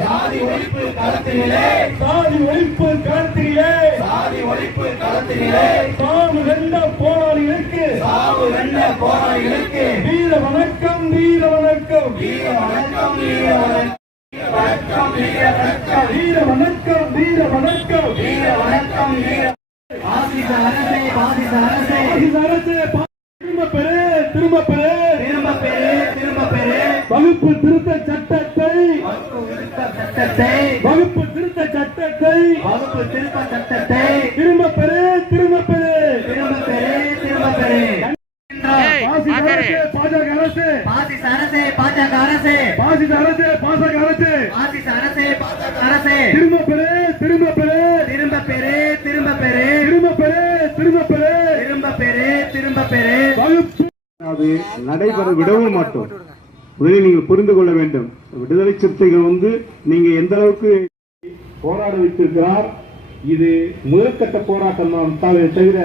சாதி ஒழிப்பு களத்திலே சாதி ஒழிப்பு களத்திலே சாதி ஒழிப்பு களத்திலே சாவு கண்ட போராளிகளுக்கு வீர வணக்கம் வீர வணக்கம் வீர வணக்கம் வீர வணக்கம் வீர வணக்கம் வீர வணக்கம் வீர வணக்கம் வீர வணக்கம் வீர பாசிச அரசே பாசிச அரசே அரசே திரும்ப பெறு திரும்ப பெறு திரும்ப பெறு திரும்ப பெறு வகுப்பு திருத்த சட்டத்தை வகுப்பு திருத்த சட்டத்தை திரும்ப பெறு திரும்ப பெறு திரும்ப பெறு திரும்ப பெறு பாஜக அரசு பாசிச அரசே பாஜக அரசே பாசிச அரசு பாஜக அரசு பாசிச அரசே பாஜக அரசே திரும்ப பெறு திரும்ப பெறு திரும்ப பெறு திரும்ப பெறு திரும்ப பெறு திரும்ப பெறு திரும்ப பெறு திரும்ப பெறு வகுப்பு அது நடைபெற விடவும் மாட்டோம். முதலில் நீங்கள் புரிந்து கொள்ள வேண்டும். விடுதலை சிறுத்தைகள் நீங்க எந்த அளவுக்கு போராட வைத்திருக்கிறார். இது முதற்கட்ட போராட்டம் தான் தவிர